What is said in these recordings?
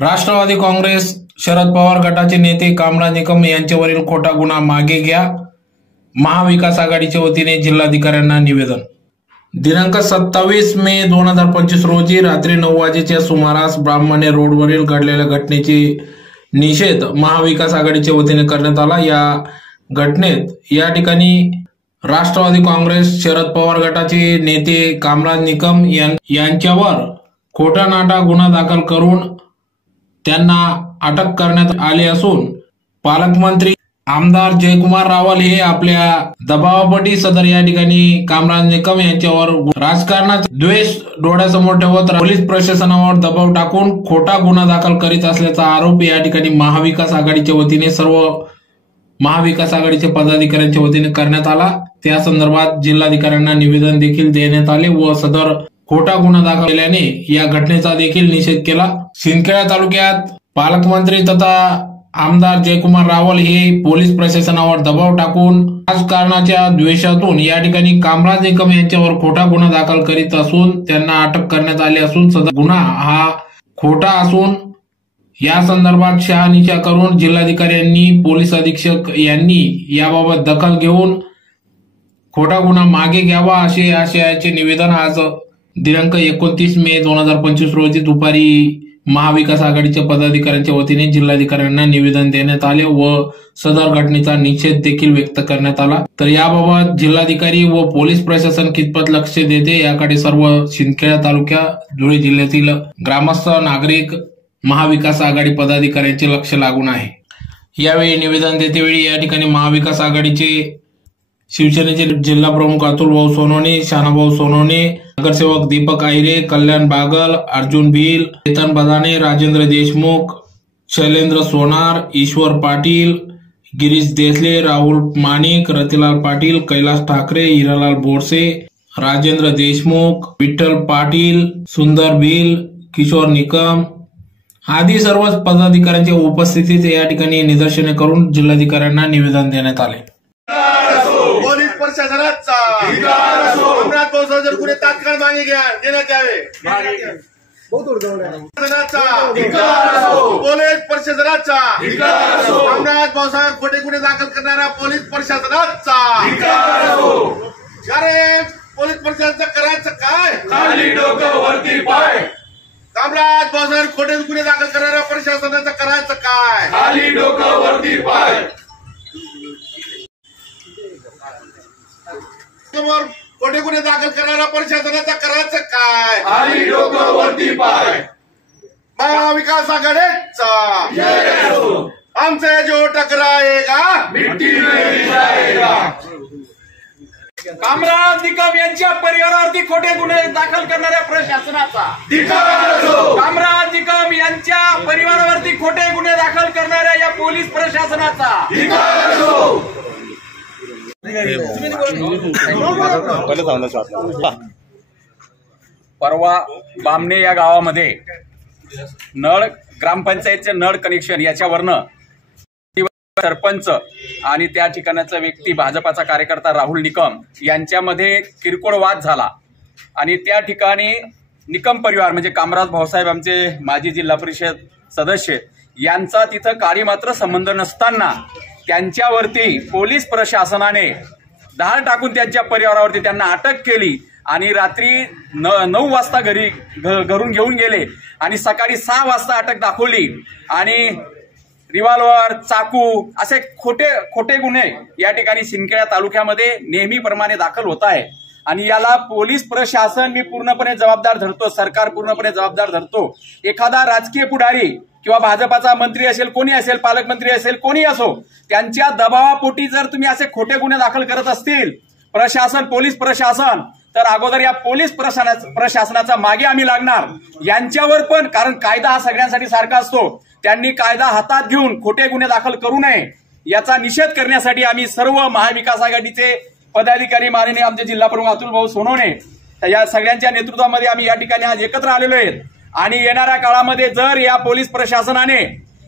राष्ट्रवादी काँग्रेस शरद पवार गटाचे नेते कामराज निकम यांच्यावरील खोटा गुन्हा मागे घ्या, महाविकास आघाडीच्या वतीने जिल्हाधिकाऱ्यांना निवेदन। दिनांक 27 मे 2025 रोजी रात्री 9 वाजेच्या सुमारास ब्राह्मणे रोडवरील घडलेल्या घटनेची निषेध महाविकास आघाडीच्या वतीने करण्यात आला। या घटनेत या ठिकाणी राष्ट्रवादी काँग्रेस शरद पवार गटाचे नेते कामराज निकम यांच्यावर खोटा नाटा गुन्हा दाखल करून त्यांना अटक करण्यात आली असून पालकमंत्री आमदार जयकुमार रावल हे आपल्या दबावापोटी सदर या ठिकाणी कामराज निकम यांच्यावर राजकारणात द्वेष डोळ्यासमोर ठेवत पोलीस प्रशासनावर दबाव टाकून खोटा गुन्हा दाखल करीत असल्याचा आरोप या ठिकाणी महाविकास आघाडीच्या वतीने सर्व महाविकास आघाडीच्या पदाधिकाऱ्यांच्या वतीने करण्यात आला। त्या संदर्भात जिल्हाधिकाऱ्यांना निवेदन देखील देण्यात आले व सदर खोटा गुन्हा दाखल केल्याने या घटनेचा देखील निषेध केला। सिंदखेडा तालुक्यात पालकमंत्री तथा आमदार जयकुमार रावल हे पोलीस प्रशासनावर दबाव टाकून राजकारणाच्या द्वेषातून या ठिकाणी कामराज निकम यांच्यावर खोटा गुन्हा दाखल करीत असून त्यांना अटक करण्यात आली असून सदर गुन्हा हा खोटा असून या संदर्भात शहानिशा करून जिल्हाधिकाऱ्यांनी पोलीस अधीक्षक यांनी याबाबत दखल घेऊन खोटा गुन्हा मागे घ्यावा असे आशयाचे निवेदन आज दिनांक 29 मे 2025 रोजी दुपारी महाविकास आघाडीच्या पदाधिकाऱ्यांच्या वतीने जिल्हाधिकाऱ्यांना निवेदन देण्यात आले व सदर घटनेचा निषेध देखील व्यक्त करण्यात आला। तर याबाबत जिल्हाधिकारी व पोलीस प्रशासन कितपत लक्ष देते याकडे सर्व सिंदखेडा तालुक्या धुळे जिल्ह्यातील ग्रामस्थ नागरिक महाविकास आघाडी पदाधिकाऱ्यांचे लक्ष लागून आहे। यावेळी निवेदन देतेवेळी या ठिकाणी महाविकास आघाडीचे शिवसेनेचे जिल्हा प्रमुख अतुल भाऊ सोनवणे, शहानाभाऊ सोनवणे, नगरसेवक दीपक आहिरे, कल्याण बागल, अर्जुन भील, चेतन बदाने, राजेंद्र देशमुख, शैलेंद्र सोनार, ईश्वर पाटील, गिरीश देसले, राहुल माणिक, रतिलाल पाटील, कैलास ठाकरे, हिरालाल बोरसे, राजेंद्र देशमुख, विठ्ठल पाटील, सुंदर भील, किशोर निकम आदी सर्व पदाधिकाऱ्यांच्या उपस्थितीत या ठिकाणी निदर्शने करून जिल्हाधिकाऱ्यांना निवेदन देण्यात आले। पोलीस प्रशासनाचा अमरावती भाऊसाहेब गुन्हे तात्काळ मागे घ्या देण्यात यावे। पोलीस प्रशासनाचा अमरावती भाऊसाहेब खोटे गुन्हे दाखल करणाऱ्या पोलीस प्रशासनाचा अरे पोलीस प्रशासनाचं करायचं काय? खाली डोकं वरती पाय। कामराज भाऊसाहेब खोटे गुन्हे दाखल करणाऱ्या प्रशासनाचं करायचं काय? खाली डोकं वरती पाय। समोर खोटे गुन्हे दाखल करणाऱ्या प्रशासनाचं करायचं काय? खाली डोकं वरती पाय। महाविकास आघाडीचा हमसे जो टकराएगा मिट्टी में मिलाएगा। कामराज निकम यांच्या परिवारावरती खोटे गुन्हे दाखल करणाऱ्या प्रशासनाचा धिक्कार असो। कामराज निकम यांच्या परिवारावरती खोटे गुन्हे दाखल करणाऱ्या या पोलीस प्रशासनाचा धिक्कार असो। परवा बामणे या गावामध्ये नळ ग्रामपंचायतचे नळ कनेक्शन याच्यावरनं सरपंच आणि त्या ठिकाणाचा व्यक्ती भाजपाचा कार्यकर्ता राहुल निकम यांच्यामध्ये किरकोळ वाद झाला आणि त्या ठिकाणी निकम परिवार म्हणजे कामराज भाऊसाहेब आमचे माजी जिल्हा परिषद सदस्य यांचा तिथं काही मात्र संबंध नसताना त्यांच्यावरती पोलीस प्रशासनाने धाड टाकून त्यांच्या परिवारावरती त्यांना अटक केली आणि रात्री 9 वाजता घरून घेऊन गेले आणि सकाळी 6 वाजता अटक दाखवली आणि रिव्हॉल्वर, चाकू असे खोटे गुन्हे या ठिकाणी सिंदखेडा तालुक्यामध्ये नेहमीप्रमाणे दाखल होत आहे आणि याला पोलीस प्रशासन मी पूर्णपणे जबाबदार धरतो, सरकार पूर्णपणे जबाबदार धरतो। एखादा राजकीय पुढारी किंवा भाजपाचा मंत्री असेल, कोणी असेल, पालकमंत्री असेल, कोणी असो, त्यांच्या दबावापोटी जर तुम्ही असे खोटे गुन्हे दाखल करत असतील प्रशासन, पोलीस प्रशासन, तर अगोदर या पोलीस प्रशासनाचा मागे आम्ही लागणार यांच्यावर पण, कारण कायदा हा सगळ्यांसाठी सारखा असतो। त्यांनी कायदा हातात घेऊन खोटे गुन्हे दाखल करू नये याचा निषेध करण्यासाठी आम्ही सर्व महाविकास आघाडीचे पदाधिकारी माननीय आमचे जिल्हा प्रमुख अतुल भाऊ सोनवणे या सगळ्यांच्या नेतृत्वामध्ये आम्ही या ठिकाणी आज एकत्र आलेलो आहेत आणि येणाऱ्या काळामध्ये जर या पोलीस प्रशासनाने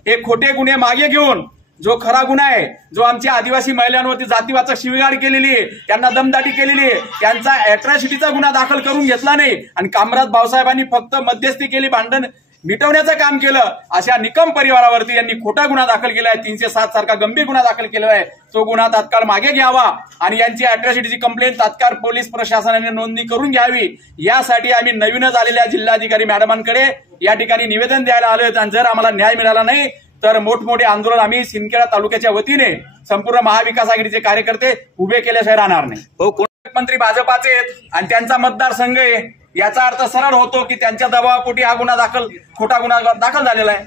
हे खोटे गुन्हे मागे घेऊन जो खरा गुन्हा आहे, जो आमच्या आदिवासी महिलांवरती जातीवाचक शिवीगाळ केलेली आहे, त्यांना दमदाटी केलेली आहे, त्यांचा अॅट्रॉसिटीचा गुन्हा दाखल करून घेतला नाही आणि कामराज भाऊसाहेबांनी फक्त मध्यस्थी केली, भांडण मिटवण्याचं काम केलं, अशा निकम परिवारावरती यांनी खोटा गुन्हा दाखल केला आहे. 307 सारखा गंभीर गुन्हा दाखल केला आहे. तो गुन्हा तात्काळ मागे घ्यावा आणि यांची अॅट्रॉसिटीची कंप्लेंट तात्काळ पोलीस प्रशासनाने नोंदणी करून घ्यावी. यासाठी आम्ही नवीनच आलेल्या जिल्हाधिकारी मॅडमांकडे या ठिकाणी निवेदन द्यायला आलोय. आणि जर आम्हाला न्याय मिळाला नाही तर मोठमोठे आंदोलन आम्ही सिंदखेडा तालुक्याच्या वतीने संपूर्ण महाविकास आघाडीचे कार्यकर्ते उभे केल्याशिवाय राहणार नाही. हो, कोण मंत्री भाजपाचे आहेत आणि त्यांचा मतदारसंघ आहे, याचा अर्थ सरळ होतो की त्यांच्या दबावापोटी हा गुन्हा खोटा गुन्हा दाखल झालेला आहे.